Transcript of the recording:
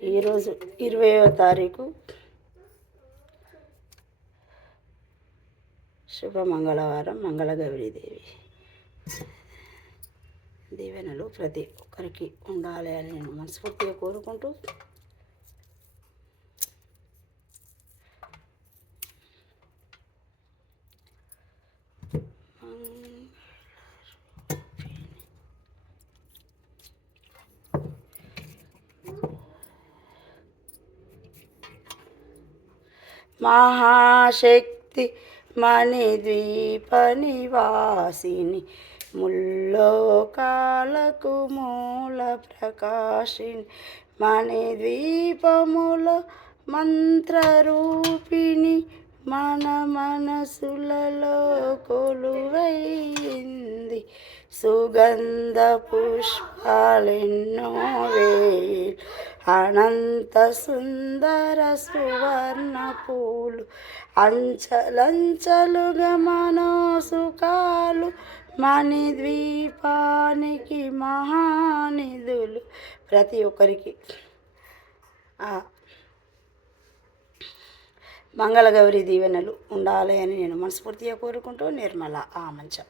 ఈరోజు 20వ తారీఖు శుభ మంగళవారం. మంగళగౌరీదేవి దీవెనలు ప్రతి ఒక్కరికి ఉండాలి అని నేను మనస్ఫూర్తిగా కోరుకుంటూ మహాశక్తి మణిద్వీప నివాసిని ముల్లోకాలకు మూల ప్రకాశిని మణిద్వీపములో మంత్రరూపిణి మన మనసులలో కొలువైంది. సుగంధ పుష్పాలెన్నో వేలు అనంత సుందర సువర్ణ పూలు అంచలంచలుగా మనోసుకాలు మణిద్వీపానికి మహానిధులు. ప్రతి ఒక్కరికి మంగళగౌరి దీవెనలు ఉండాలి అని నేను మనస్ఫూర్తిగా కోరుకుంటూ నిర్మల ఆమంచం.